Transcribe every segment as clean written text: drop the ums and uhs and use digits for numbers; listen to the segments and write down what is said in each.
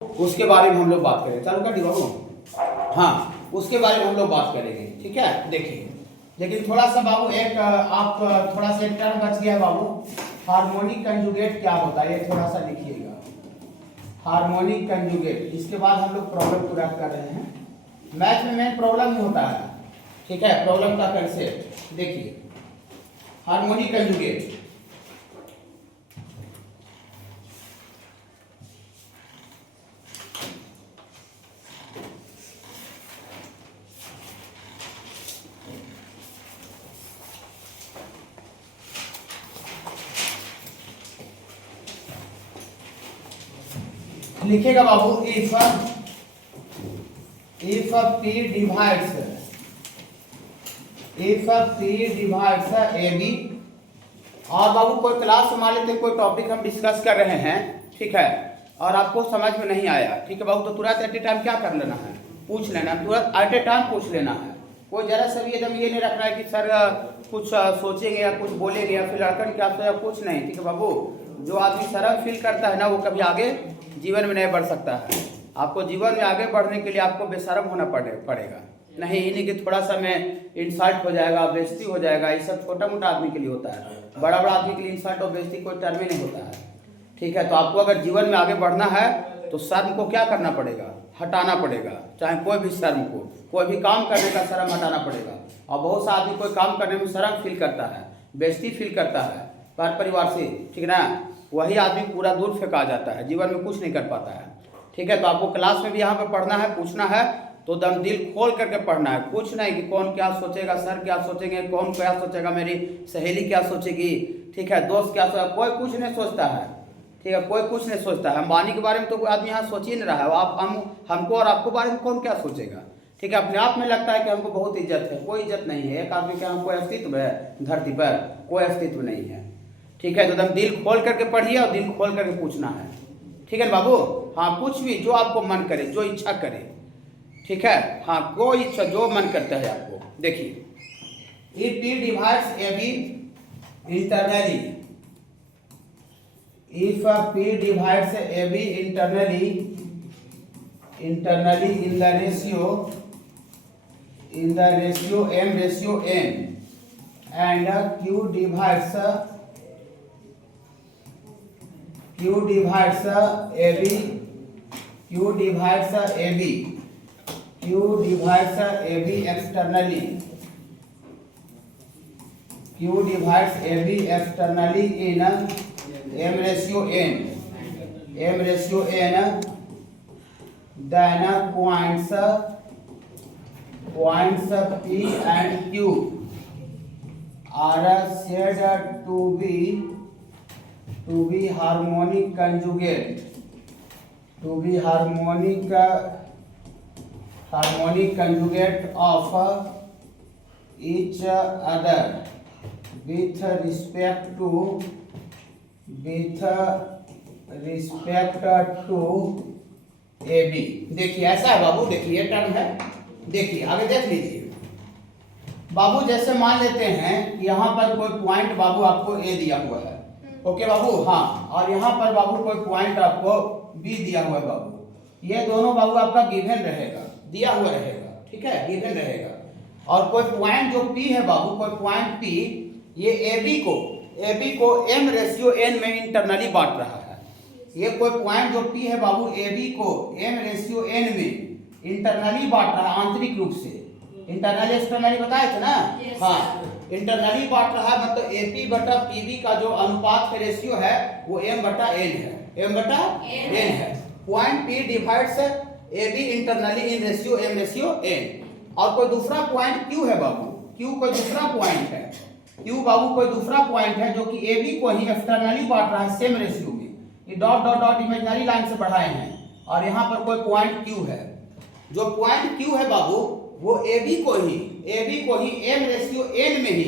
उसके बारे में हम लोग बात करेंगे। चालू कर दी बाबू। हाँ, उसके बारे में हम लोग बात करेंगे, ठीक है। देखिए, लेकिन थोड़ा सा बाबू एक आप थोड़ा सा एक टर्म बच गया है बाबू, हार्मोनिक कंजुगेट क्या होता है, ये थोड़ा सा लिखिएगा, हार्मोनिक कंजुगेट। इसके बाद हम लोग प्रॉब्लम पूरा कर रहे हैं। मैथ में मेन प्रॉब्लम ही होता है, ठीक है। प्रॉब्लम का कंसेप्ट देखिए, हार्मोनिक कंजुगेट। लिखेगा बाबू, इफ P divides AB। और बाबू कोई क्लास मान लेते हैं, कोई टॉपिक हम डिस्कस कर रहे हैं, ठीक है, और आपको समझ में नहीं आया, ठीक है बाबू, तो तुरंत एट ए टाइम क्या कर लेना है, पूछ लेना, तुरंत एट ए टाइम पूछ लेना है। कोई जरा सा भी एकदम ये नहीं रखना है कि सर कुछ सोचेंगे या कुछ बोलेंगे या फिर लड़कन क्या सोचा, कुछ नहीं, ठीक है बाबू। जो आदमी शर्म फील करता है ना, वो कभी आगे जीवन में नहीं बढ़ सकता है। आपको जीवन में आगे बढ़ने के लिए आपको बेशर्म होना पड़ेगा। नहीं ये नहीं कि थोड़ा सा में इंसल्ट हो जाएगा, बेइज्जती हो जाएगा, ये सब छोटा मोटा आदमी के लिए होता है। बड़ा बड़ा आदमी के लिए इंसल्ट और बेइज्जती कोई टर्म ही नहीं होता है, ठीक है। तो आपको अगर जीवन में आगे बढ़ना है तो शर्म को क्या करना पड़ेगा, हटाना पड़ेगा। चाहे कोई भी शर्म को, कोई भी काम करने का शर्म हटाना पड़ेगा। और बहुत सा आदमी कोई काम करने में शर्म फील करता है, बेइज्जती फील करता है परिवार से, ठीक है ना, वही आदमी पूरा दूर फेंका जाता है, जीवन में कुछ नहीं कर पाता है, ठीक है। तो आपको क्लास में भी यहाँ पे पढ़ना है, पूछना है तो दम दिल खोल करके पढ़ना है। कुछ नहीं कि कौन क्या सोचेगा, सर क्या सोचेंगे, कौन क्या सोचेगा, मेरी सहेली क्या सोचेगी, ठीक है, दोस्त क्या सोचेगा, कोई कुछ नहीं सोचता है, ठीक है, कोई कुछ नहीं सोचता है। अंबानी के बारे में तो कोई आदमी यहाँ सोच ही नहीं रहा है। आप हमको और आपको बारे में कौन क्या सोचेगा, ठीक है। अपने आप में लगता है कि हमको बहुत इज्जत है, कोई इज्जत नहीं है। एक आदमी के यहाँ कोई अस्तित्व है धरती पर, कोई अस्तित्व नहीं है, ठीक है। तो एकदम दिल खोल करके पढ़िए और दिल खोल करके पूछना है, ठीक है बाबू। हाँ, कुछ भी जो आपको मन करे, जो इच्छा करे, ठीक है। हाँ, कोई इच्छा जो मन करता है आपको। देखिए, if P divides AB internally, if P divides AB internally in the ratio M/N, and Q divides AB externally, in M/N, then points P and Q are said to be harmonic conjugate, of each other with respect to AB। देखिए ऐसा है बाबू, देखिए term है, देखिए आगे देख लीजिए बाबू। जैसे मान लेते हैं यहाँ पर कोई पॉइंट बाबू आपको A दिया हुआ है, ओके बाबू, हाँ, और यहाँ पर बाबू कोई पॉइंट आपको B दिया हुआ है बाबू। ये दोनों बाबू आपका गिवन रहेगा, दिया हुआ रहेगा, ठीक है, गिवन रहेगा। और कोई पॉइंट जो P है बाबू, कोई पॉइंट P, ये AB को M/N में इंटरनली बांट रहा है। ये कोई पॉइंट जो P है बाबू, AB को M/N में इंटरनली बांट रहा है, आंतरिक रूप से। इंटरनली एक्सटर्नली बताए थे ना, हाँ, इंटरनली बांट रहा है, मतलब AP/PB का जो अनुपात का रेशियो है वो M/N है, M/N है। Point P divides AB internally in ratio M/N। और कोई दूसरा पॉइंट Q है बाबू, Q कोई दूसरा पॉइंट है, Q बाबू कोई दूसरा पॉइंट है जो कि AB को ही एक्सटर्नली बांट रहा है सेम रेशियो में। ये dot dot dot imaginary line से बढ़ाए हैं। और यहाँ पर कोई पॉइंट Q है, जो पॉइंट Q है बाबू वो AB को ही M/N में ही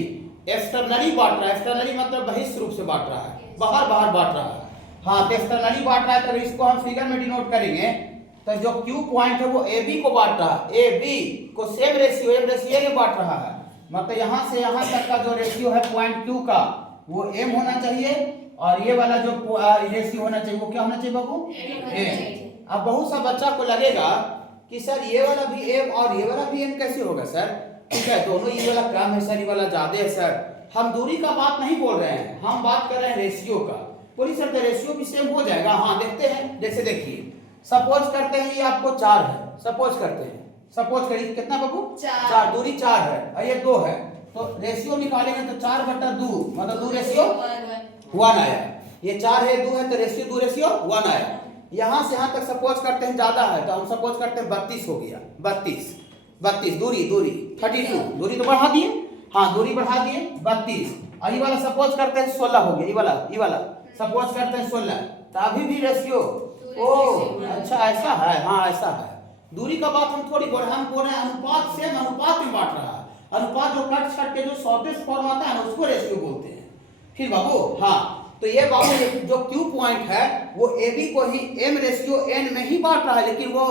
एक्सटर्नली बांट रहा है। एक्सटर्नली मतलब बहिष्ठ रूप से बांट रहा है, बाहर बांट रहा है। हाँ, तो एक्सटर्नली बांट रहा है, तो इसको हम फिगर में डिनोट करेंगे। तो जो Q पॉइंट है वो AB को बांट रहा है, AB को सेम रेशियो M/N में बांट रहा है। मतलब यहाँ से यहाँ तक का जो रेशियो है पॉइंट Q का वो M होना चाहिए, और ये वाला जो रेशियो होना चाहिए वो क्या होना चाहिए बाबू, A। अब बहुत सा बच्चा को लगेगा कि सर ये वाला भी m और ये वाला भी m कैसे होगा सर, ठीक है, दोनों ये वाला कम है सर, ये वाला ज्यादा है सर। हम दूरी का बात नहीं बोल रहे हैं, हम बात कर रहे हैं रेशियो का। बोलिए सर तो रेशियो भी सेम हो जाएगा। हाँ देखते हैं, जैसे देखिए सपोज करते हैं ये आपको 4 है, सपोज करते हैं, सपोज करिए कितना बाबू 4, दूरी 4 है और ये 2 है, तो रेशियो निकालेंगे तो 4/2 मतलब 2 रेशियो 1 आया। ये 4 है 2 है तो रेशियो 2 रेशियो 1 आया। यहाँ से यहाँ तक सपोज करते हैं ज्यादा है तो हम सपोज करते हैं 32 हो गया, 32 दूरी 32, दूरी तो बढ़ा दिए, हाँ दूरी बढ़ा दिए 32। और ये वाला सपोज करते हैं 16 हो गया, ये वाला सपोज करते हैं 16, तो अभी भी रेशियो ओ अच्छा ऐसा है, हाँ ऐसा है। दूरी का बात हम थोड़ी बोल रहे हैं, हम बोल रहे हैं अनुपात से अनुपात में बांट रहा है। अनुपात जो कट छट के जो शॉर्टेस्ट फॉर्म आता है ना उसको रेशियो बोलते हैं। फिर बाबू हाँ तो ये बाबू जो क्यू पॉइंट है वो ए बी को ही m रेशियो n में ही बांट रहा है, लेकिन वो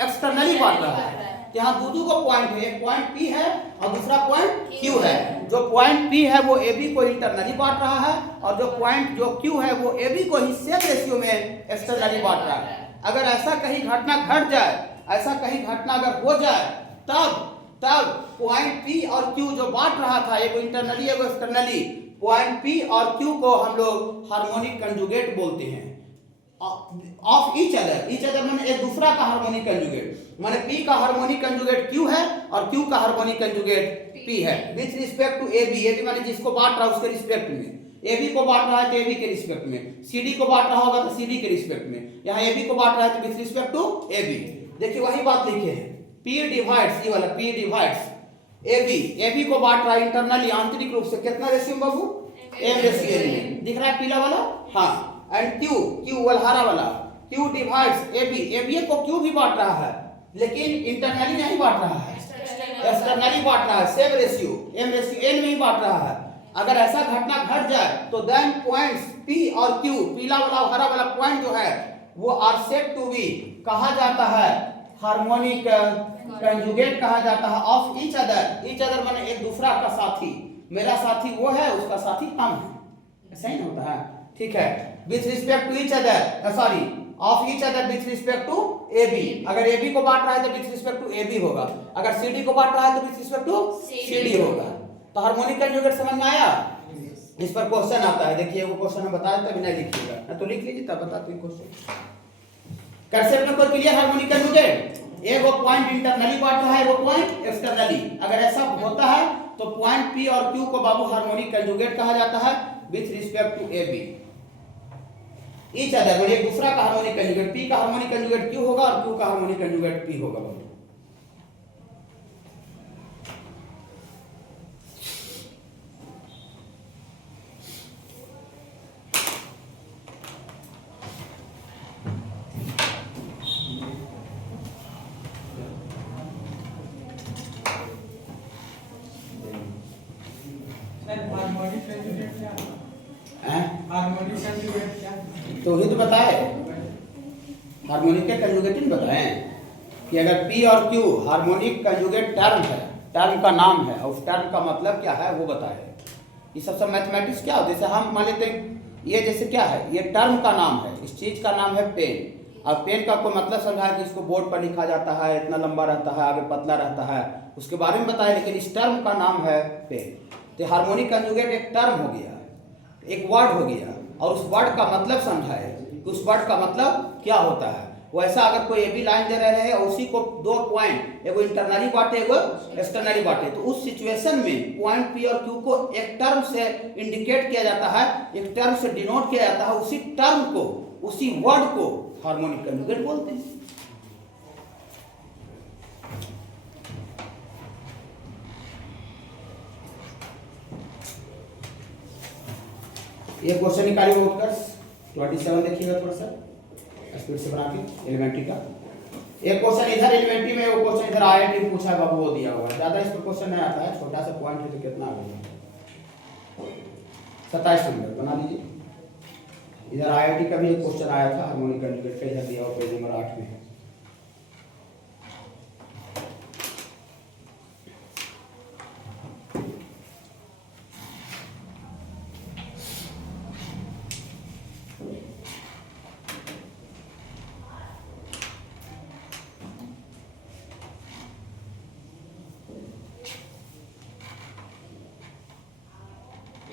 एक्सटर्नली बांट रहा है। यहाँ दो को पॉइंट है, एक पॉइंट P है और दूसरा पॉइंट Q है। जो पॉइंट P है वो AB को इंटरनली बांट रहा है और जो पॉइंट जो Q है वो AB को ही सेम रेशियो में एक्सटर्नली बांट रहा है। अगर ऐसा कहीं घटना घट जाए, ऐसा कहीं घटना अगर हो जाए तब पॉइंट P और Q जो बांट रहा था, एक इंटरनली एक एक्सटर्नली, पॉइंट P और Q को हम लोग हार्मोनिक कंजुगेट बोलते हैं ऑफ ईच अदर माने एक दूसरा का हार्मोनिक कंजुगेट। माने P का हार्मोनिक कंजुगेट Q है और Q का हार्मोनिक कंजुगेट P है विथ रिस्पेक्ट टू AB माने जिसको बांट रहा है उसके रिस्पेक्ट में। AB को बांट रहा है तो AB के रिस्पेक्ट में, CD को बांट रहा होगा तो CD के रिस्पेक्ट में, यहाँ AB को बांट रहा है तो विथ रिस्पेक्ट टू AB। देखिए वही बात लिखे हैं, P डिवाइड्स, ये वाला P डिवाइड्स AB को बांट रहा है इंटरनली आंतरिक रूप से कितना रेशियो बाबू m रेशियो n दिख रहा है पीला वाला, हाँ। एंड Q वाला वाला Q डिवाइड्स AB को Q भी बांट रहा है लेकिन इंटरनली नहीं बांट रहा है, एक्सटर्नली बांट रहा है, same ratio m ratio n में ही बांट रहा है। अगर ऐसा घटना घट जाए तो देन पॉइंट्स P और Q, पीला वाला और हरा वाला पॉइंट जो है वो आर सेड टू बी कहा जाता है हार्मोनिक कंजुगेट कहा जाता है ऑफ ईच अदर माने एक दूसरा का साथी। मेरा साथी वो है, उसका साथी हम है, ऐसा ही होता है, ठीक है। With respect to each other, sorry of each other with respect to AB। अगर AB को बांट रहा है तो विथ रिस्पेक्ट टू AB होगा, अगर CD को बांट रहा है तो विथ रिस्पेक्ट टू CD होगा। तो हार्मोनिक कंजुगेट समझ में आया। इस पर क्वेश्चन आता है, देखिए वो क्वेश्चन हम बताए तभी नहीं लिखिएगा, ना तो लिख लीजिए तब बताते हैं क्वेश्चन। कंसेप्ट में कोई क्लियर हार्मोनिक कंजुगेट, एगो पॉइंट इंटरनली बांट रहा है, एगो पॉइंट एक्सटर्नली। अगर ऐसा होता है तो पॉइंट P और Q को बाबू हार्मोनिक कंजुगेट कहा जाता है with respect to AB। Each other मतलब एक दूसरा का हार्मोनिक कंजुगेट, P का हार्मोनिक कंजुगेट Q होगा और Q का हार्मोनिक कंजुगेट P होगा बाबू। तो वही तो बताए हार्मोनिक के कंजुगेट बताए कि अगर P और Q हार्मोनिक कंजुगेट टर्म है, टर्म का नाम है और उस टर्म का मतलब क्या है वो बताए। ये सब मैथमेटिक्स क्या होता है, जैसे हम मान लेते हैं ये जैसे क्या है, ये टर्म का नाम है, इस चीज का नाम है पेन। और पेन का कोई मतलब समझा कि इसको बोर्ड पर लिखा जाता है, इतना लंबा रहता है, आगे पतला रहता है, उसके बारे में बताया, लेकिन इस टर्म का नाम है पेन। तो हार्मोनिक कंजुगेट एक टर्म हो गया, एक वर्ड हो गया और उस वर्ड का मतलब समझाए कि उस वर्ड का मतलब क्या होता है। वैसा अगर कोई AB लाइन दे रहे हैं और उसी को दो पॉइंट, एगो इंटरनली बांटे एगो एक्सटर्नली बांटे, तो उस सिचुएशन में पॉइंट P और Q को एक टर्म से इंडिकेट किया जाता है, एक टर्म से डिनोट किया जाता है, उसी टर्म को, उसी वर्ड को हार्मोनिक कंजुगेट बोलते हैं। ये क्वेश्चन निकालिए उत्कर्ष 27 देखिएगा थोड़ा सा स्पीड से बना के एलिमेंट्री का। एक क्वेश्चन इधर एलिमेंट्री में, वो क्वेश्चन इधर IIT पूछा है बाबू, वो दिया हुआ है, ज्यादा इस पर क्वेश्चन नहीं आता है, छोटा सा पॉइंट है तो कितना आ गया 27 नंबर बना लीजिए। इधर IIT का भी एक क्वेश्चन आया था हार्मोनिक कंजुगेट का, इधर दिया हुआ पेज नंबर 8 में है।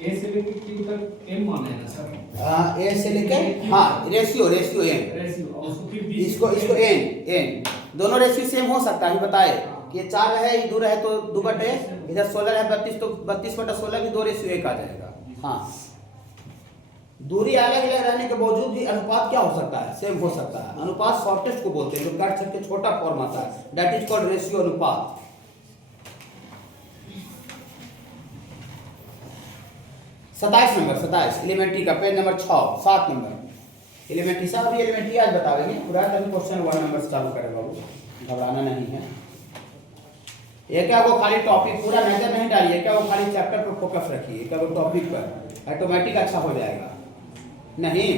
ए से लेकर क्यू तक एम माना है ना सर? ए से लेकर हाँ रेशियो रेशियो एन, रेशियो और उसको फिर इसको एन एन दोनों रेशियो सेम हो सकता है बताए कि ये 4 है इधर है तो 2/, इधर 16 है 32 तो 32/16 भी 2 रेशियो 1 आ जाएगा। हाँ दूरी अलग अलग रहने के बावजूद भी अनुपात क्या हो सकता है सेम हो सकता है। अनुपात शॉर्टेस्ट को बोलते हैं जो काट सबके छोटा फॉर्म आता है, दैट इज कॉल्ड रेशियो अनुपात। 27 नंबर 27 एलिमेंट्री का पेज नंबर 6 7 नंबर एलिमेंट्री साहब भी एलिमेंट्री आज बतावेंगे पूरा कभी क्वेश्चन 1 नंबर से चालू करें बाबू, घबराना नहीं है। ये क्या वो खाली टॉपिक पूरा नजर नहीं डालिए, क्या वो खाली चैप्टर पर फोकस रखिए, क्या वो टॉपिक पर ऑटोमेटिक अच्छा हो जाएगा नहीं।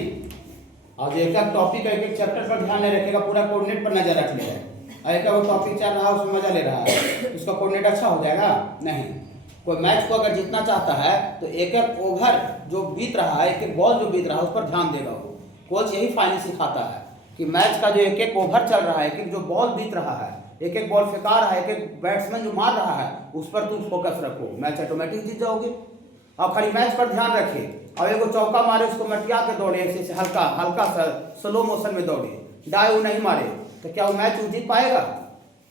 और जो एक टॉपिक एक एक चैप्टर पर ध्यान नहीं रखेगा पूरा कोऑर्डिनेट पर नजर रख लेगा, एक वो टॉपिक चल रहा है उसमें मजा ले रहा है उसका कोऑर्डिनेट अच्छा हो जाएगा नहीं। कोई मैच को अगर जीतना चाहता है तो एक एक ओवर जो बीत रहा है, एक एक बॉल जो बीत रहा है उस पर ध्यान देगा वो। कोच यही फाइनल सिखाता है कि मैच का जो एक एक ओवर चल रहा है, एक एक जो बॉल बीत रहा है, एक एक बॉल फेंका रहा है, एक एक बैट्समैन जो मार रहा है उस पर तुम फोकस रखो, मैच ऑटोमेटिक जीत जाओगे। और खाली मैच पर ध्यान रखे, अब एगो चौका मारे उसको मटिया के दौड़े ऐसे हल्का हल्का सा स्लो मोशन में दौड़े, डाई वो नहीं मारे तो क्या वो मैच जीत पाएगा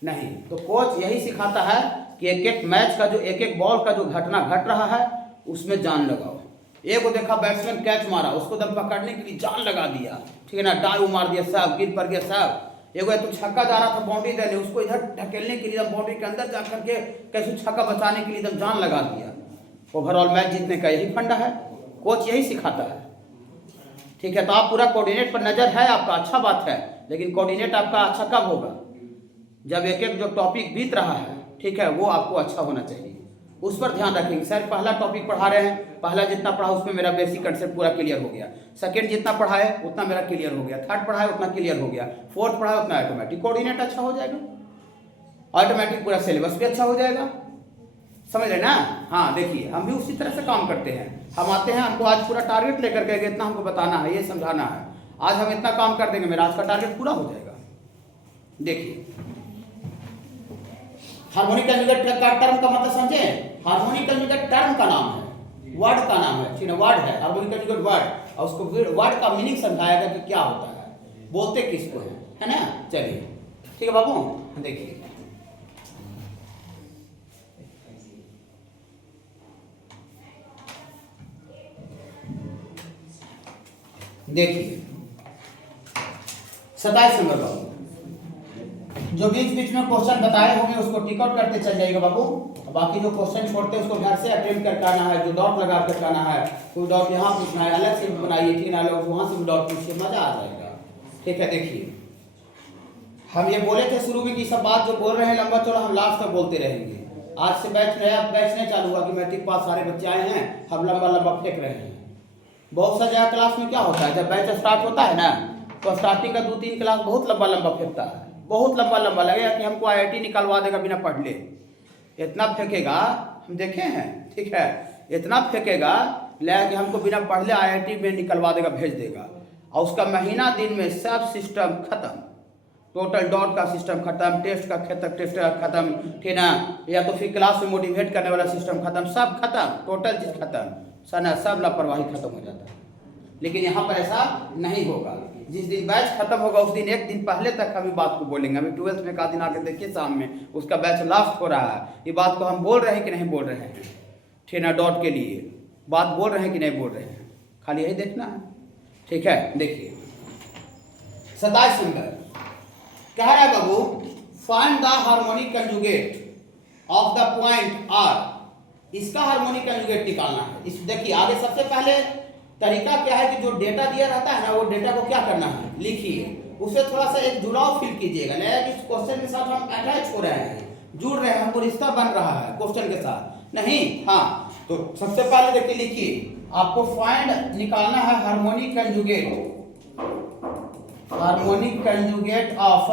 नहीं। तो कोच यही सिखाता है कि एक एक मैच का जो एक एक बॉल का जो घटना घट रहा है उसमें जान लगाओ। एक को देखा बैट्समैन कैच मारा उसको दम पकड़ने के लिए जान लगा दिया, ठीक है ना, डाई मार दिया साहब, गिर पड़ गया साहब। एगो तो छक्का जा रहा था बाउंड्री देने, उसको इधर ढकेलने के लिए बाउंड्री के अंदर जा करके कैसे छक्का बचाने के लिए एकदम जान लगा दिया। ओवरऑल मैच जीतने का यही फंडा है, कोच यही सिखाता है, ठीक है। तो आप पूरा कोऑर्डिनेट पर नजर है आपका, अच्छा बात है, लेकिन कोऑर्डिनेट आपका अच्छा कब होगा जब एक एक जो टॉपिक बीत रहा है, ठीक है, वो आपको अच्छा होना चाहिए, उस पर ध्यान रखेंगे। सर पहला टॉपिक पढ़ा रहे हैं, पहला जितना पढ़ा उसमें मेरा बेसिक कंसेप्ट पूरा क्लियर हो गया, सेकंड जितना पढ़ा है उतना मेरा क्लियर हो गया, थर्ड पढ़ा है उतना क्लियर हो गया, फोर्थ पढ़ा है उतना ऑटोमेटिक कोऑर्डिनेट अच्छा हो जाएगा, ऑटोमेटिक पूरा सिलेबस भी अच्छा हो जाएगा, समझ रहे ना। हाँ देखिए हम भी उसी तरह से काम करते हैं, हम आते हैं हमको आज पूरा टारगेट लेकर के इतना हमको बताना है, ये समझाना है, आज हम इतना काम कर देंगे मेरा आज का टारगेट पूरा हो जाएगा। देखिए हार्मोनिक कंजुगेट का टर्म का मतलब समझे, हार्मोनिक कंजुगेट टर्म का नाम है, वर्ड का नाम है, ठीक है, वर्ड है हार्मोनिक कंजुगेट वर्ड, और उसको वर्ड का मीनिंग समझाएगा कि क्या होता है, बोलते किसको है ना। चलिए ठीक है बाबू, देखिए देखिए 27 नंबर बाबू, जो बीच बीच में क्वेश्चन बताए होंगे उसको टिक आउट करते चल जाएगा बाबू, बाकी जो क्वेश्चन छोड़ते हैं उसको घर से अटेम्प्ट करके आना है, जो डॉट लगा कर आना है, कोई डॉट यहाँ पूछना है अलग से बनाइए, ठीक है, वहाँ से भी डॉट पूछिए, मजा आ जाएगा, ठीक है। देखिए हम ये बोले थे शुरू में कि सब बात जो बोल रहे हैं लंबा चौड़ा हम लास्ट तक बोलते रहेंगे। आज से बैच नया बैच नहीं चालू हुआ कि मैट्रिक पास सारे बच्चे आए हैं हम लंबा लंबा फेंक रहे हैं। बहुत सा जगह क्लास में क्या होता है जब बैच स्टार्ट होता है ना तो स्टार्टिंग का 2-3 क्लास बहुत लंबा लंबा फेंकता है, बहुत लंबा लंबा लगेगा कि हमको IIT निकलवा देगा बिना पढ़ ले, इतना फेंकेगा हम देखे हैं, ठीक है, इतना फेंकेगा ले कि हमको बिना पढ़ ले IIT में निकलवा देगा, भेज देगा, और उसका महीना दिन में सब सिस्टम खत्म, टोटल डॉट का सिस्टम खत्म, टेस्ट का टेस्ट खत्म, ठीक ना, या तो फिर क्लास में मोटिवेट करने वाला सिस्टम खत्म, सब खत्म, टोटल चीज खत्म, सना सब लापरवाही खत्म हो जाता है। लेकिन यहाँ पर ऐसा नहीं होगा, जिस दिन बैच खत्म होगा उस दिन एक दिन पहले तक हम बात को बोलेंगे। अभी 12th में का दिन आके देखिए शाम में उसका बैच लास्ट हो रहा है, ये बात को हम बोल रहे हैं कि नहीं बोल रहे हैं, ठीक ना, डॉट के लिए बात बोल रहे हैं कि नहीं बोल रहे हैं, खाली यही देखना है, ठीक है। देखिए 27 नंबर कह रहा है बाबू, find the harmonic conjugate of the point R, इसका हार्मोनिक कंजुगेट निकालना है। इस देखिए आगे सबसे पहले तरीका क्या है कि जो डेटा दिया रहता है ना वो डेटा को क्या करना है, लिखिए, उससे थोड़ा सा एक जुड़ाव फील कीजिएगा, नया कि इस क्वेश्चन के साथ हम अटैच हो रहे हैं, जुड़ रहे हैं, हमको रिश्ता बन रहा है क्वेश्चन के साथ, नहीं। हाँ तो सबसे पहले देखिए लिखिए, आपको फाइंड निकालना है harmonic conjugate, harmonic conjugate of,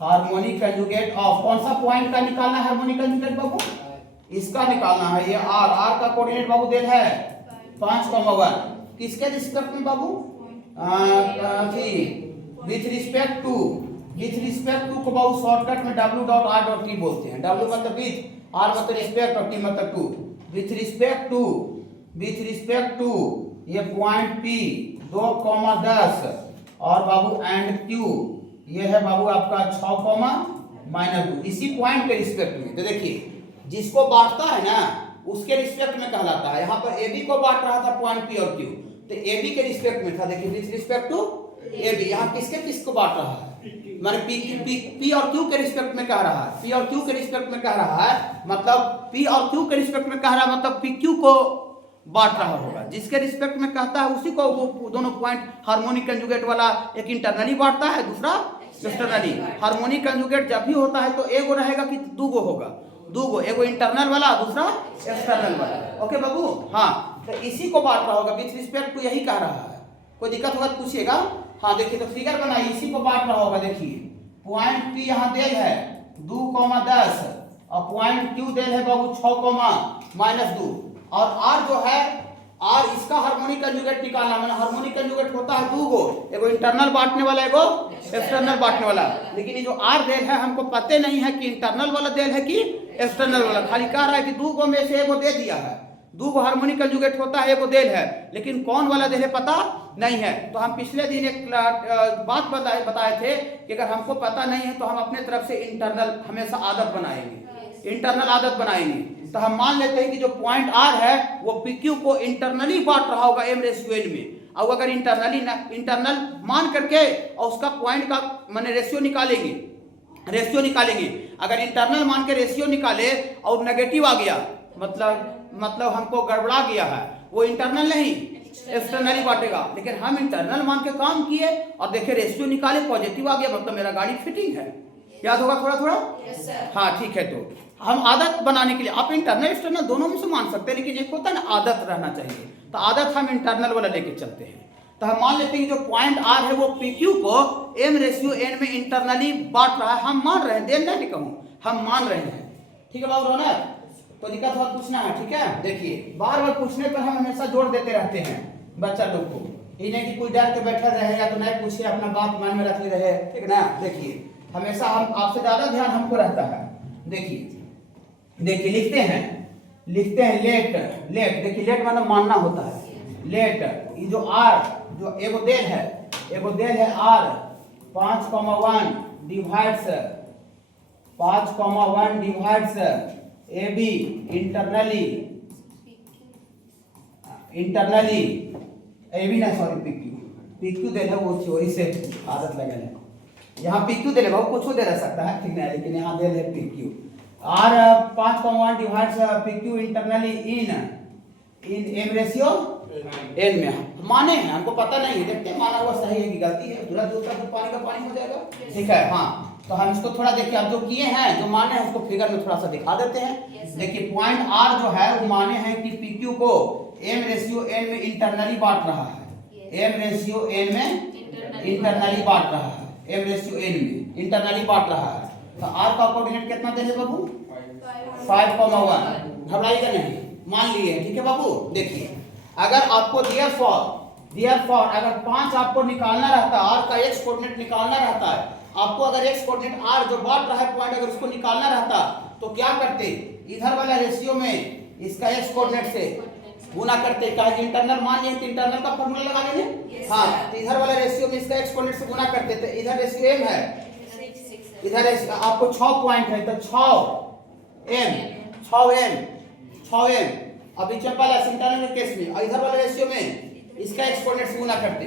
harmonic conjugate of कौन सा पॉइंट का निकालना है हार्मोनिक कंजुगेट बाबू, इसका निकालना है। ये आर का कोऑर्डिनेट बाबू दे है 5,1, किसके रिस्पेक्ट में बाबू, विथ रिस्पेक्ट टू को बाबू शॉर्टकट में w.r.t बोलते हैं, w मतलब विथ, r मतलब रिस्पेक्ट और t मतलब टू, विथ रिस्पेक्ट टू ये पॉइंट P 2,10 और बाबू एंड Q ये है बाबू आपका 6,-2 इसी पॉइंट के रिस्पेक्ट में। तो देखिए जिसको बांटता है ना उसके रिस्पेक्ट में कहलाता है। यहाँ पर AB को बांट रहा था पॉइंट P और Q, तो AB के रिस्पेक्ट में था। देखिए विथ रिस्पेक्ट टू AB, यहाँ किसको बांट रहा है, माने P और Q के रिस्पेक्ट में कह रहा है, P और Q के रिस्पेक्ट में कह रहा है, मतलब P और Q के रिस्पेक्ट में कह रहा है, मतलब PQ को बांट रहा होगा। जिसके रिस्पेक्ट में कहता है उसी को वो दोनों पॉइंट हार्मोनिक कंजुगेट वाला एक इंटरनली बांटता है, दूसरा एक्सटर्नली। हार्मोनिक कंजुगेट जब भी होता है तो एगो रहेगा कि दूगो होगा, दूगो, एगो इंटरनल वाला दूसरा एक्सटर्नल वाला। ओके बाबू, हाँ, तो इसी को बांट रहा होगा विथ रिस्पेक्ट टू, यही कह रहा है। कोई दिक्कत होगा तो पूछिएगा। हाँ देखिए तो फिगर बनाइए, इसी को बांट रहा होगा। देखिए पॉइंट P यहाँ देल है 2,10 और पॉइंट Q देल है बाबू 6,-2 और R जो है R इसका हार्मोनिक कंजुगेट निकालना, माने हार्मोनिक कंजुगेट होता है दूगो, एगो इंटरनल बांटने वाला एगो एक्सटर्नल बांटने वाला। लेकिन ये जो R देल है हमको पता नहीं है कि इंटरनल वाला देल है कि एक्सटर्नल वाला, खाली कह रहा है कि दूगो में से एगो दे दिया है, दूगो हार्मोनिक कंजुगेट होता है एगो देल है, लेकिन कौन वाला देल है पता नहीं है। तो हम पिछले दिन एक बात बताए थे कि अगर हमको पता नहीं है तो हम अपने तरफ से इंटरनल हमेशा आदत बनाएंगे, इंटरनल आदत बनाएंगे। तो हम मान लेते हैं कि जो पॉइंट R है वो PQ को इंटरनली बांट रहा होगा M/N में, और अगर इंटरनल मान करके और उसका पॉइंट का माने रेशियो निकालेंगे। अगर इंटरनल मान के रेशियो निकाले और नेगेटिव आ गया, मतलब हमको गड़बड़ा गया है, वो इंटरनल नहीं एक्सटर्नली बांटेगा। लेकिन हम इंटरनल मान के काम किए और देखे रेशियो निकाले पॉजिटिव आ गया, मतलब मेरा गाड़ी फिटिंग है। याद होगा थोड़ा? yes, हाँ ठीक है। तो हम आदत बनाने के लिए आप इंटरनल एक्सटर्नल दोनों में से मान सकते हैं, लेकिन एक होता है ना आदत रहना चाहिए, तो आदत हम इंटरनल वाला लेके चलते हैं। तो हम मान लेते हैं जो पॉइंट R है वो PQ को M/N में इंटरनली बांट रहा है। हम मान रहे हैं, देन नहीं कहूँ, हम मान रहे हैं। ठीक है बाबू रौनक, कोई दिक्कत हो पूछना है? ठीक है। देखिए बार बार पूछने पर हम हमेशा जोर देते रहते हैं बच्चा लोग को, ये नहीं कि कोई डर के बैठा रहे या तो नहीं पूछे, अपना बात मन में रख रहे, ठीक ना। देखिए हमेशा हम आपसे ज्यादा ध्यान हमको रहता है। देखिए लिखते हैं लेट। देखिए लेट मतलब मानना होता है। लेट ये जो R जो एगो देल है R 5,1 divides AB internally AB ना सॉरी PQ देल है, वो थ्योरी से आदत लगे है। यहाँ PQ देल है, बहुत कुछ दे रह सकता है, ठीक है, लेकिन यहाँ देल है PQ। R 5,1 divides PQ internally इन M/N में माने हैं, हमको पता नहीं है, देखते हैं माना हुआ सही है कि गलती है, तुरंत दूसरा तो पानी का पानी हो जाएगा। ठीक है, हाँ। तो हम इसको थोड़ा देखिए, अब जो किए हैं, जो माने हैं उसको फिगर में थोड़ा सा दिखा देते हैं। देखिए पॉइंट R जो है वो माने हैं कि PQ को M/N में इंटरनली बांट रहा है, M/N में इंटरनली बांट रहा है, M/N में इंटरनली बांट रहा है। तो R का कोऑर्डिनेट कितना दे बाबू? 5,1। घबराइएगा नहीं, मान लिए, ठीक है बाबू। देखिए अगर आपको देयरफॉर अगर 5 आपको निकालना रहता है, R का x कोऑर्डिनेट निकालना रहता है, आपको अगर x कोऑर्डिनेट R जो बांट रहा है पॉइंट, अगर उसको निकालना रहता तो क्या करते? इधर वाला रेशियो में इसका x कोऑर्डिनेट से गुना करते, कहा इंटरनल मान लिए तो इंटरनल का फॉर्मूला लगा लेंगे। हाँ, तो इधर वाला रेशियो में इसका x कोऑर्डिनेट से गुना करते, तो इधर रेशियो m है, इधर आपको 6 पॉइंट है तो 6m अभी चंपल इंटरनल के केस में, और इधर वाले रेशियो में इसका x कोऑर्डिनेट से गुना करते,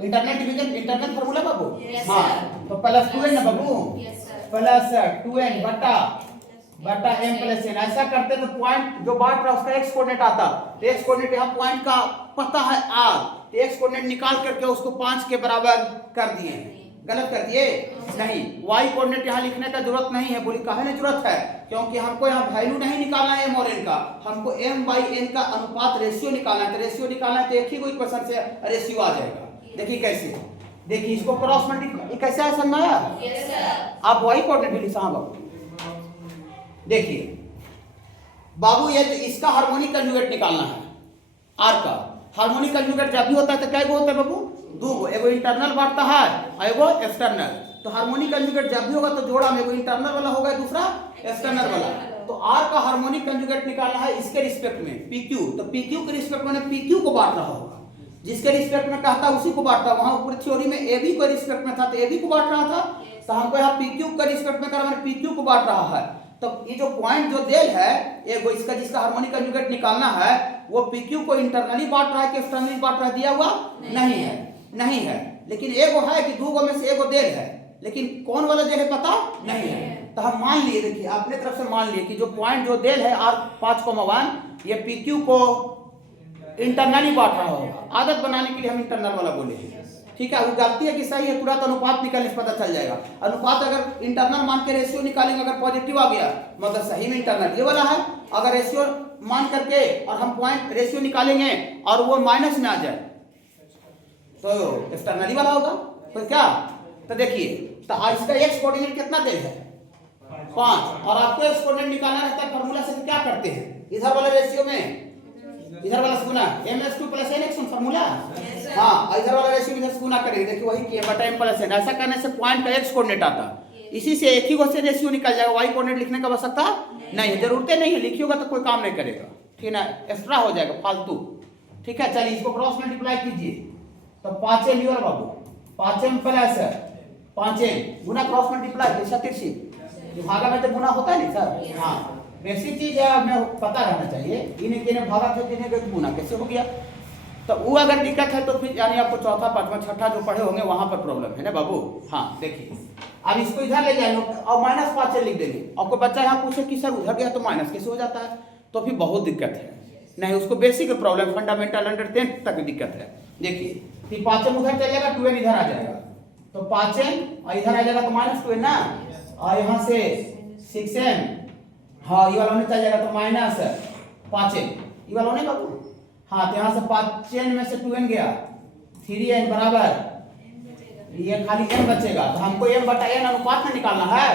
इंटरनल डिवीजन इंटरनल फार्मूला बाबू। हाँ, तो प्लस 2n ना बाबू, प्लस 2n बटा m प्लस n, ऐसा करते तो पॉइंट जो बांट रहा उसका x कोऑर्डिनेट आता, तो x कोऑर्डिनेट यहाँ पॉइंट का पता है r, तो x कोऑर्डिनेट निकाल करके उसको 5 के बराबर कर दिए। गलत कर दिए नहीं, y कोऑर्डिनेट यहाँ लिखने का जरूरत नहीं है। बोली काहे नहीं जरूरत है? क्योंकि हमको यहाँ वैल्यू नहीं निकालना है m और n का, हमको m/n का अनुपात रेशियो निकालना है। तो रेशियो निकालना है तो एक ही कोई क्वेश्चन से रेशियो आ जाएगा। देखिए कैसे, देखिए इसको क्रॉस मल्टीप्लाई कैसे है समझाया? आप y कोऑर्डिनेट भी लिखा बाबू। देखिए बाबू ये इसका हार्मोनिक कंजुगेट निकालना है, R का हार्मोनिक कंजुगेट जब भी होता है तो क्या होता है बाबू? दूगो, एगो इंटरनल बांटता है और एगो एक्सटर्नल। तो हार्मोनिक कंजुगेट जब भी होगा तो जोड़ा में एगो इंटरनल वाला होगा, दूसरा एक्सटर्नल वाला। तो आर का हार्मोनिक कंजुगेट निकालना है इसके रिस्पेक्ट में PQ, तो PQ के रिस्पेक्ट में PQ को बांट रहा होगा, जिसके रिस्पेक्ट में कहता उसी को बांटता। वहां ऊपर थ्योरी में AB को रिस्पेक्ट में था तो AB को बांट रहा था, तो हमको यहाँ PQ का रिस्पेक्ट में कर मैंने PQ को बांट रहा है। तो ये जो पॉइंट जो देल है एगो इसका जिसका हार्मोनिक कंजुगेट निकालना है वो PQ को इंटरनली बांट रहा है कि एक्सटर्नली बांट रहा है, दिया हुआ नहीं है। लेकिन एगो है कि दो गो में से एगो देल है, लेकिन कौन वाला देल है पता नहीं है। तो हम मान लिए, देखिए अपने तरफ से मान लिए कि जो पॉइंट जो देल है R5,1 ये PQ को इंटरनली बांट रहा होगा। आदत बनाने के लिए हम इंटरनल वाला बोले हैं, ठीक है। वो गलती है कि सही है, तुरंत अनुपात निकालने से पता चल जाएगा। अनुपात अगर इंटरनल मान के रेशियो निकालेंगे, अगर पॉजिटिव आ गया मतलब सही में इंटरनल ये वाला है। अगर रेशियो मान करके और हम पॉइंट रेशियो निकालेंगे और वो माइनस में आ जाए तो एक्सटर्नली वाला होगा। तो क्या, तो देखिए तो इसका एक्स कोऑर्डिनेट कितना देर है 5, और आपको एक्स कोऑर्डिनेट निकालना रहता है फार्मूला से, क्या करते हैं इधर वाले रेशियो में इधर वाला से गुना ms2 + nx फार्मूला, हाँ इधर वाला रेशियो इधर से गुना करेंगे, देखिए वही k/m + n। ऐसा करने से पॉइंट का एक्स कोऑर्डिनेट आता है, इसी से एक ही गो से रेशियो निकल जाएगा, वाई कोऑर्डिनेट लिखने का आवश्यकता नहीं है, जरूरत नहीं है, लिखिएगा तो कोई काम नहीं करेगा, ठीक है ना, एक्स्ट्रा हो जाएगा फालतू, ठीक है। चलिए इसको क्रॉस मल्टीप्लाई कीजिए, तो 5m लियो बाबू, 5m + 5m गुना क्रॉस मल्टीप्लाई तिरछी, भागा में तो गुना होता है नहीं सर, हाँ बेसिक चीज है, हमें पता रहना चाहिए। इन्हें भागा थे इन्हें गुना कैसे हो गया, तो वो अगर दिक्कत है तो फिर यानी आपको चौथा पांचवा छठा जो पढ़े होंगे वहां पर प्रॉब्लम है ना बाबू। हाँ देखिए अब इसको इधर ले जाएंगे और -5 लिख देंगे, आपको बच्चा यहाँ पूछे कि सर उधर गया तो माइनस कैसे हो जाता है, तो फिर बहुत दिक्कत है, नहीं उसको basic problem fundamental under 10th तक दिक्कत है। देखिए फिर 5m उधर चल जाएगा, 2n इधर आ जाएगा, तो 5m और इधर आ जाएगा तो -2n ना, और यहाँ से 6m, हाँ ये वाला चल जाएगा तो -5m, ये वाला नहीं बाबू, हाँ तो यहाँ से 5n में से 2n गया, 3n बराबर ये खाली n बचेगा, तो हमको m/n अनुपात में निकालना है,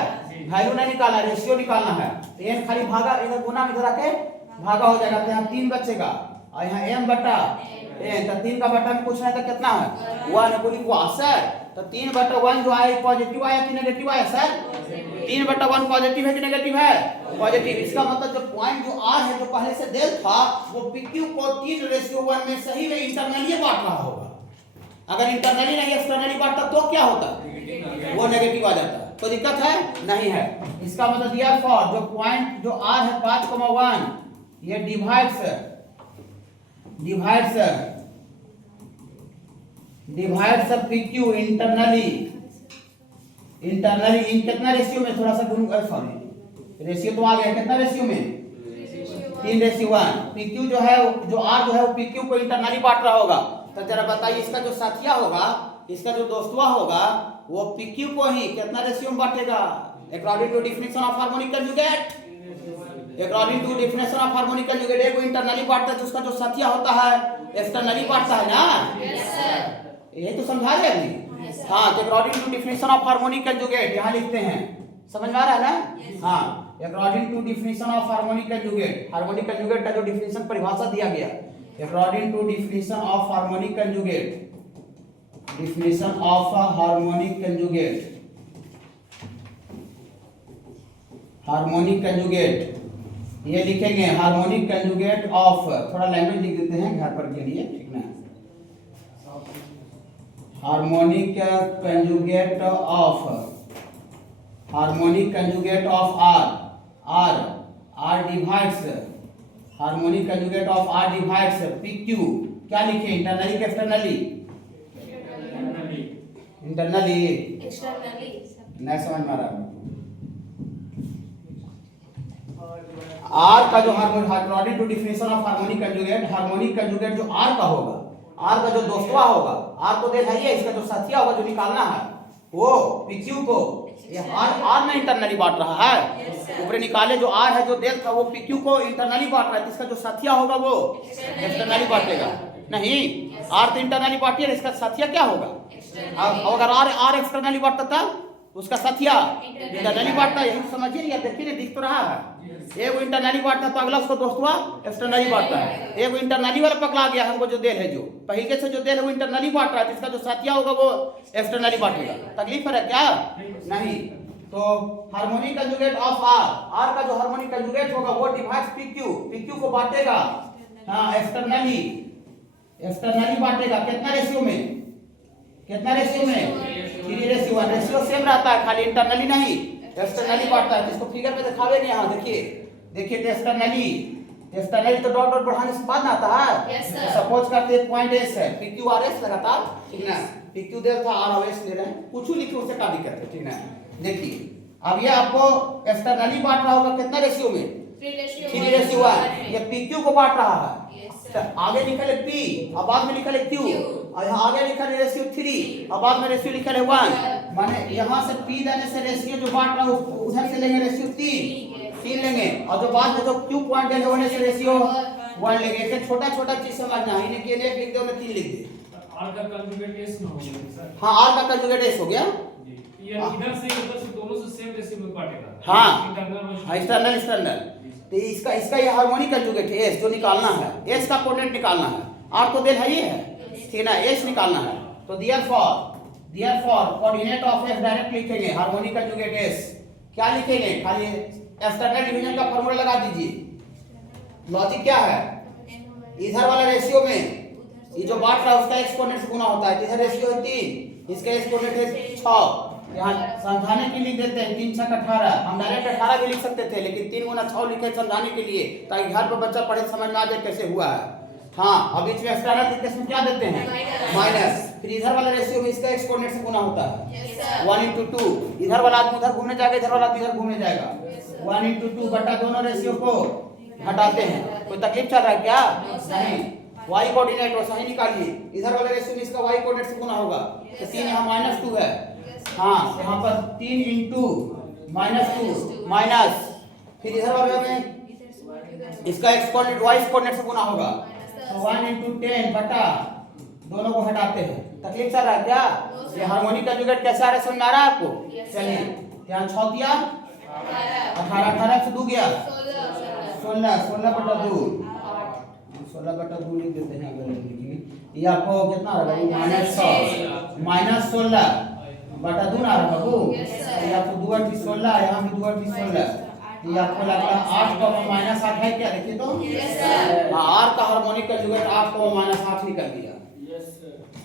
वैल्यू नहीं निकालना, रेशियो निकालना है। तो n खाली भागा इधर गुना में इधर आके भागा हो जाएगा, तो यहाँ 3 बचेगा और यहाँ m/n, तो 3 का बटा में पूछना है तो कितना है 1, बोली सर तो 3/1 जो आया पॉजिटिव आया कि नेगेटिव आया सर, 3/1 पॉजिटिव है कि नेगेटिव है, पॉजिटिव। इसका मतलब जो पॉइंट जो r है जो पहले से देल था वो PQ को 3:1 में सही में इंटरनली बांट रहा होगा। अगर इंटरनली नहीं एक्सटर्नली बांटता तो क्या होता, वो नेगेटिव आ जाता, तो दिक्कत है नहीं है। इसका मतलब दिया फॉर जो पॉइंट जो r है 5,1 ये डिवाइड्स PQ इंटरनली इन कितना रेशियो में, थोड़ा सा सॉरी रेशियो तो आ गया, कितना रेशियो में 3:1। PQ जो है जो r जो है वो PQ को इंटरनली बांट रहा होगा, तो जरा बताइए इसका जो साथिया होगा, इसका जो दोस्तवा होगा वो PQ को ही कितना रेशियो में बांटेगा, according to definition of harmonic conjugate, according to definition of harmonic conjugate एक को इंटरनली बांटता है, उसका जो साथिया होता है एक्सटर्नली बांटता है ना, यही तो समझा रहे अभी। हाँ तो according to definition of harmonic conjugate यहाँ लिखते हैं, समझ में आ रहा है ना। हाँ according to definition of harmonic conjugate, harmonic conjugate का जो डेफिनेशन परिभाषा दिया गया, according to definition of harmonic conjugate, definition of harmonic conjugate, harmonic conjugate ये लिखेंगे हार्मोनिक कंजुगेट ऑफ, थोड़ा लैंग्वेज लिख देते हैं घर पर के लिए, ठीक ना, harmonic conjugate of, harmonic conjugate of R divides, harmonic conjugate of R divides PQ, क्या लिखे इंटरनली के एक्सटर्नली, इंटरनली एक्सटर्नली नहीं समझ में आ रहा। R का जो according to definition of harmonic conjugate, harmonic conjugate जो R का होगा, R का जो दोस्तवा होगा, R तो देखा ही है, इसका जो साथिया होगा जो निकालना है वो PQ को ये R में इंटरनली बांट रहा है, ऊपर निकाले जो R है जो देल था वो PQ को इंटरनली बांट रहा है, इसका जो साथिया होगा वो एक्सटर्नली बांटेगा नहीं, R तो इंटरनली बांटिए, इसका साथिया क्या होगा, अगर R एक्सटर्नली बांटता था उसका साथिया इंटरनली बांटता, यही समझिए या देखिए दिख तो रहा है, एगो इंटरनली बांटता तो अगला उसको दोस्तवा एक्सटर्नली बांटता है, एगो इंटरनली वाला पकड़ा गया हमको जो देल है, जो पहले से जो देल है वो इंटरनली बांट रहा है, जिसका जो साथिया होगा वो एक्सटर्नली बांटेगा, तकलीफ है क्या नहीं। तो हार्मोनिक कंजुगेट ऑफ आर का जो हार्मोनिक कंजुगेट होगा वो डिवाइड्स पीक्यू को बांटेगा, हाँ एक्सटर्नली बांटेगा। कितना रेशियो में? 3:1 रेशियो सेम रहता है, खाली इंटरनली नहीं एक्सटर्नली बांटता है। इसको फिगर में दिखावे नहीं, यहाँ देखिए तो एक्सटर्नली तो डॉट बढ़ाने से बाद ना आता है। सपोज करते हैं पॉइंट एस है, पीक्यू आर एस लगातार, ठीक ना, पीक्यू दे था आर और एस ले रहे हैं, कुछ लिखे उससे का दिक्कत है, ठीक ना। देखिए अब ये आपको एक्सटर्नली बांट रहा होगा कितना रेशियो में? 3:1। ये पीक्यू को बांट रहा है, तो आगे लिखा है पी और बाद में लिखा है क्यू, और यहाँ आगे लिखा है रेशियो 3 और बाद में रेशियो लिखा है 1। माने यहाँ से पी देने से रेशियो जो बांट रहा है उधर से लेंगे रेशियो 3 लेंगे, और जो बाद में जो क्यू पॉइंट देने होने से रेशियो 1 लेंगे। ऐसे छोटा चीज समझना है, इन्हें केने लिख दे उन्हें 3 लिख दे। आर का कंजुगेट एस ना हो गया सर। हाँ आर का कंजुगेट एस हो गया, ये इधर से उधर से दोनों से सेम रेशियो में बांटेगा। हाँ एक्सटर्नल। तो इसका ये हार्मोनिक कंजुगेट है एस, जो निकालना है एस का कोऑर्डिनेट निकालना है। आर तो देन है ये है, ठीक ना, एस निकालना है। तो therefore coordinate of S direct लिखेंगे, हार्मोनिक कंजुगेट एस क्या लिखेंगे? खाली एक्सटर्नल डिवीजन का फार्मूला लगा दीजिए। लॉजिक क्या है? इधर वाला रेशियो में ये जो बांट रहा है उसका एक्सपोनेंट से गुना होता है। इधर रेशियो है 3, इसका एक्सपोनेंट है 6। यहाँ समझाने के लिए लिख देते हैं 3 6 18। हम डायरेक्ट 18 भी लिख सकते थे, लेकिन 3 गुना 6 लिखे समझाने के लिए, ताकि घर पर बच्चा पढ़े समझ में आ जाए कैसे हुआ है। हाँ, अब इसमें एक्सटर्नल केस में क्या देते हैं? माइनस। फिर इधर वाला रेशियो में इसका एक्सपोनेंट से गुना होता है 1:2। इधर वाला आदमी उधर घूमने जाएगा, इधर वाला आदमी इधर घूमने जाएगा। 1:2 बटा दोनों रेशियो को हटाते हैं। कोई तकलीफ चल रहा है क्या? नहीं। y कोऑर्डिनेट वो सही निकालिए, इधर वाले रेशियो में इसका y कोऑर्डिनेट से गुना होगा, तो 3 यहाँ -2 है। हाँ, यहाँ पर 3 × -2 माइनस, फिर इधर वाले में इसका x कोऑर्डिनेट y कोऑर्डिनेट से गुना होगा, तो 1 × 10 बटा दोनों को हटाते हैं। तकलीफ चल रहा है क्या? ये हार्मोनिक कंजुगेट कैसे आ रहा है, समझ में आ रहा है आपको? चलिए यहाँ 6 दिया 18 से 2 गया 16/2 16/2 लिख देते हैं अगर लिखने के लिए। ये आपको कितना आ रहा है? -16 बटा 2 आ रहा है। ये आपको 2 × 16, यहाँ भी 2 × 16। ये आपको लगता है 8 का -8 है क्या? देखिए तो हाँ, आर का हार्मोनिक कंजुगेट 8 का -8 निकल गया।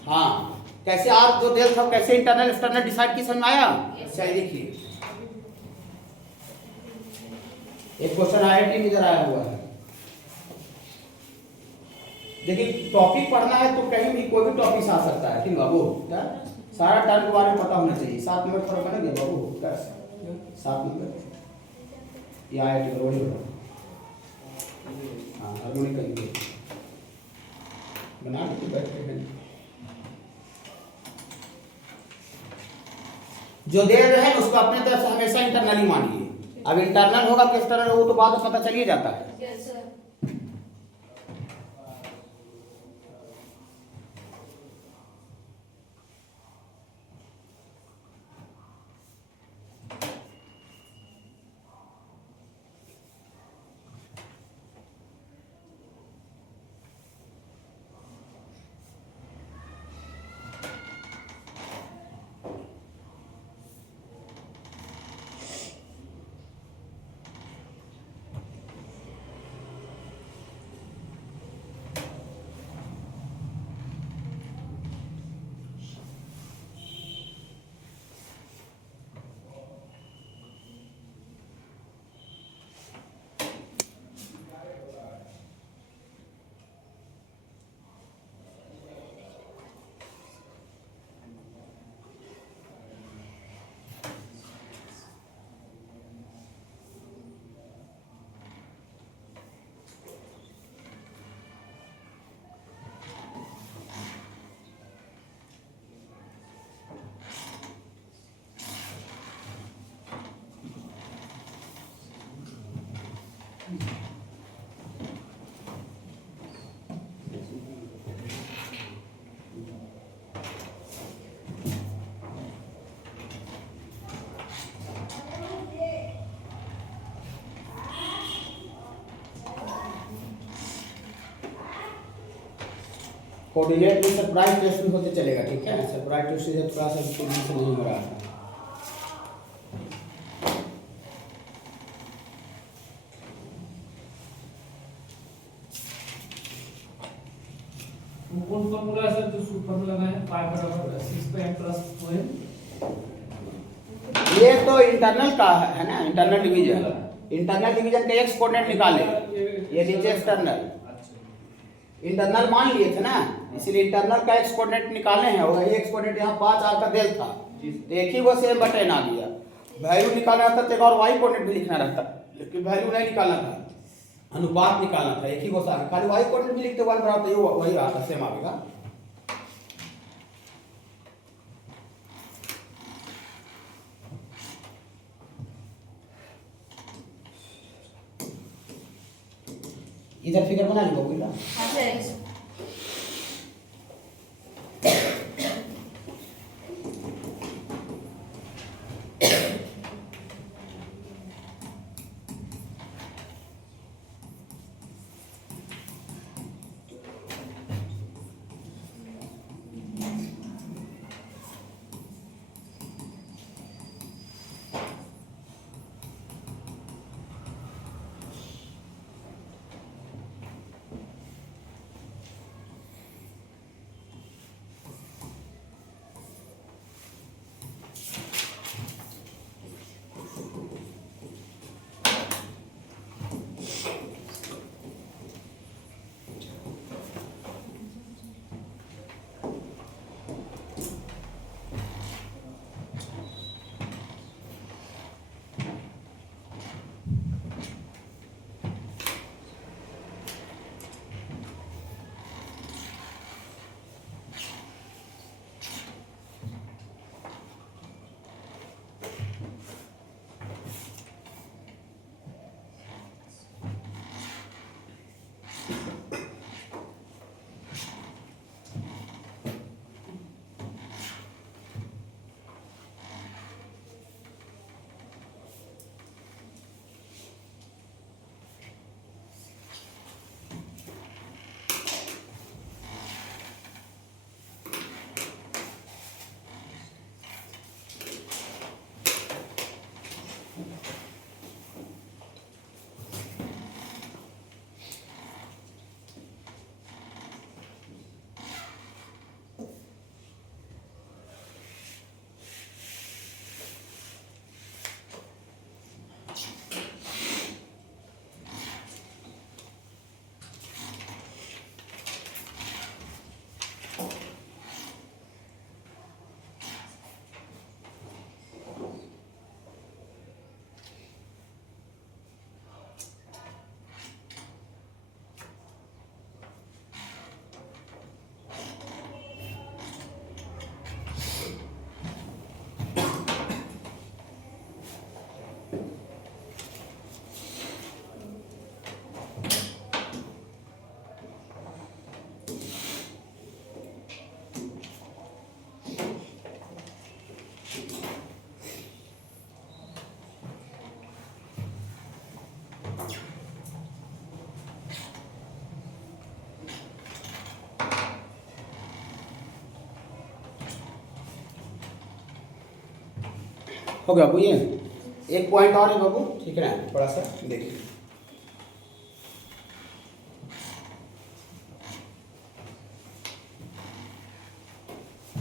हाँ, कैसे आर जो देल था कैसे इंटरनल एक्सटर्नल डिसाइड की, समझ में आया? चलिए देखिए एक क्वेश्चन IIT में इधर आया हुआ है। देखिए टॉपिक पढ़ना है तो कहीं भी कोई भी टॉपिक आ सकता है, ठीक बाबू? क्या सारा टर्म के बारे में पता होना चाहिए। 7 नंबर थोड़ा बना दिया बाबू, क्या 7 नंबर ये IIT का रोल है। हाँ, हार्मोनिक कंजुगेट बना के बैठे हैं। जो दे रहे हैं उसको अपने तरफ से हमेशा इंटरनली मानिए। अब इंटरनल होगा कि एक्सटर्नल होगा तो बाद में पता चलिए जाता है। कोऑर्डिनेट में सरप्राइज टेस्ट होते चलेगा, ठीक है? सरप्राइज टेस्ट से थोड़ा सा नहीं हो रहा है। फॉर्मूला है सर जो सूत्र में लगाए हैं पाई बराबर 6 पे n प्लस 2n। ये तो इंटरनल का है ना, इंटरनल डिवीजन। इंटरनल डिवीजन का एक्स कोऑर्डिनेट निकाले, ये नीचे एक्सटर्नल। इंटरनल मान लिए थे ना, इसलिए इंटरनल का एक्स कोऑर्डिनेट निकाले हैं। और ये एक्स कोऑर्डिनेट यहाँ 5 r का देल था, तो एक ही वो सेम बटे ना दिया। वैल्यू निकालना रहता तो एक और वाई कोऑर्डिनेट भी लिखना रहता, लेकिन वैल्यू नहीं निकालना था, अनुपात निकालना था। एक ही वो सारा खाली वाई कोऑर्डिनेट भी लिखते 1 बराबर, तो ये वही आता सेम आएगा। इधर फिगर बना ली बोला। हाँ सर। हो गया बाबू, ये एक पॉइंट और है बाबू, ठीक है ना, थोड़ा सा देखिए।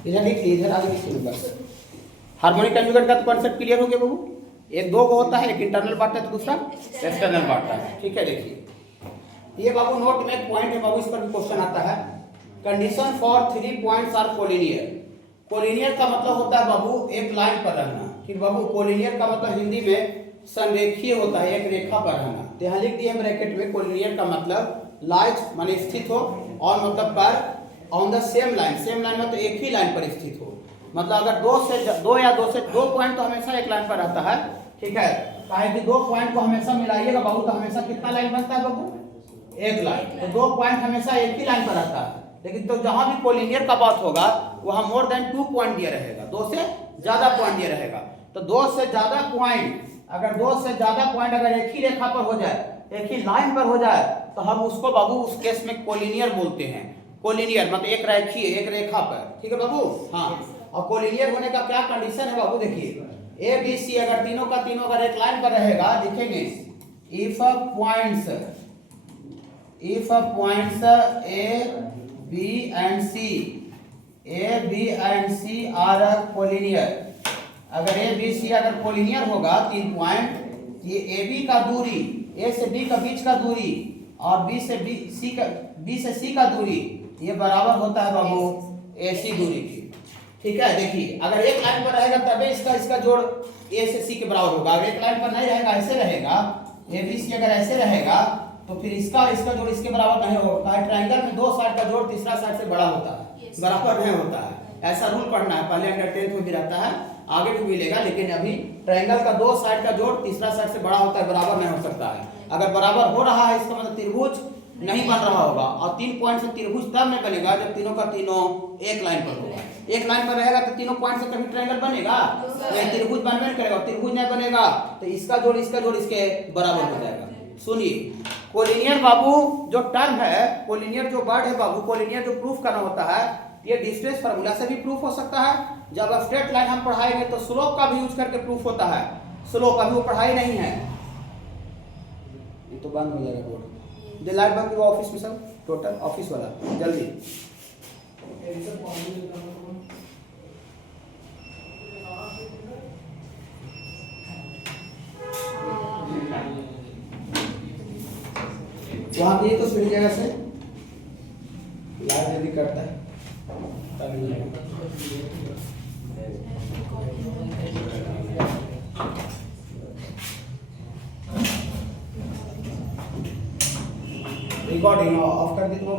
इधर लिख लीजिए, इधर आगे लिखिए बस। हार्मोनिक कंजुगेट का तो कॉन्सेप्ट क्लियर हो गया बाबू। एक दो को होता है, एक इंटरनल पार्ट है तो दूसरा एक्सटर्नल पार्ट है, ठीक है। देखिए ये बाबू नोट में एक पॉइंट है बाबू, इस पर भी क्वेश्चन आता है। Condition for 3 points are collinear. Collinear का मतलब होता है बाबू एक लाइन पर रहना, ठीक बाबू। कोलिनियर का मतलब हिंदी में संरेखीय होता है, एक रेखा पर रहना। तो यहाँ लिख दिए ब्रैकेट में, कोलिनियर का मतलब लाइज माने स्थित हो, और मतलब पर on the same line. Same line मतलब एक ही लाइन पर स्थित हो। मतलब अगर दो पॉइंट तो हमेशा एक लाइन पर रहता है, ठीक है। कहे कि 2 पॉइंट को हमेशा मिलाइएगा बाबू तो हमेशा कितना लाइन बनता है बाबू, एक लाइन। तो 2 पॉइंट हमेशा एक ही लाइन पर रहता है। लेकिन तो जहां भी कोलिनियर का बात होगा वहां मोर देन 2 पॉइंट दिया रहेगा, 2 से ज्यादा पॉइंट दिया रहेगा। तो 2 से ज्यादा पॉइंट, अगर 2 से ज्यादा पॉइंट अगर एक ही रेखा पर हो जाए, एक ही लाइन पर हो जाए, तो हम उसको बाबू उस केस में कोलिनियर बोलते हैं। कोलिनियर मतलब एक रेखीय, एक रेखा पर, ठीक है बाबू। हाँ, और कोलिनियर होने का क्या कंडीशन है बाबू, देखिए ए बी सी अगर तीनों का तीनों अगर एक लाइन पर रहेगा, लिखेंगे if points A B and C, A, B and C are a collinear। अगर A, B, C अगर कोलिनियर होगा 3 पॉइंट, ये ए बी का दूरी, ए से बी का बीच का दूरी और बी से सी का दूरी ये बराबर होता है बाबू ए सी दूरी की। ठीक है, देखिए अगर एक लाइन पर रहेगा तबे इसका जोड़ ए से सी के बराबर होगा। अगर एक लाइन पर नहीं रहेगा, ऐसे रहेगा, ए बी सी अगर ऐसे रहेगा तो फिर इसका जोड़ इसके बराबर नहीं होगा। ट्रायंगल में दो साइड का जोड़ तीसरा साइड से बड़ा होता है, बराबर नहीं होता है। ऐसा रूल पढ़ना है, पहले अंडर 10th में भी रहता है, आगे भी मिलेगा, लेकिन अभी ट्रायंगल का दो साइड का जोड़ तीसरा साइड से बड़ा होता है, बराबर नहीं हो सकता है। अगर बराबर हो रहा है इसका मतलब त्रिभुज नहीं बन रहा होगा, और 3 पॉइंट से त्रिभुज तब नहीं बनेगा जब तीनों का तीनों एक लाइन पर होगा। एक लाइन पर रहेगा तो तीनों पॉइंट से कभी ट्रायंगल बनेगा नहीं, त्रिभुज बनबे नहीं करेगा। त्रिभुज नहीं बनेगा तो इसका जोड़ इसके बराबर हो जाएगा। सुनिए, कोलिनियर बाबू जो टर्म है, कोलिनियर जो वर्ड है बाबू, कोलिनियर जो प्रूफ करना होता है, ये डिस्टेंस फार्मूला से भी प्रूफ हो सकता है। जब स्ट्रेट लाइन हम पढ़ाएंगे तो स्लोप का भी यूज करके प्रूफ होता है। स्लोप अभी वो पढ़ाई नहीं है, ये तो बंद हो जाएगा बोर्ड। जो लाइट बंद हुआ ऑफिस में सब टोटल ऑफिस वाला जल्दी। वहां भी तो सीधी जगह से लाइट जल्दी करता है। रिकॉर्डिंग ऑफ कर दी तो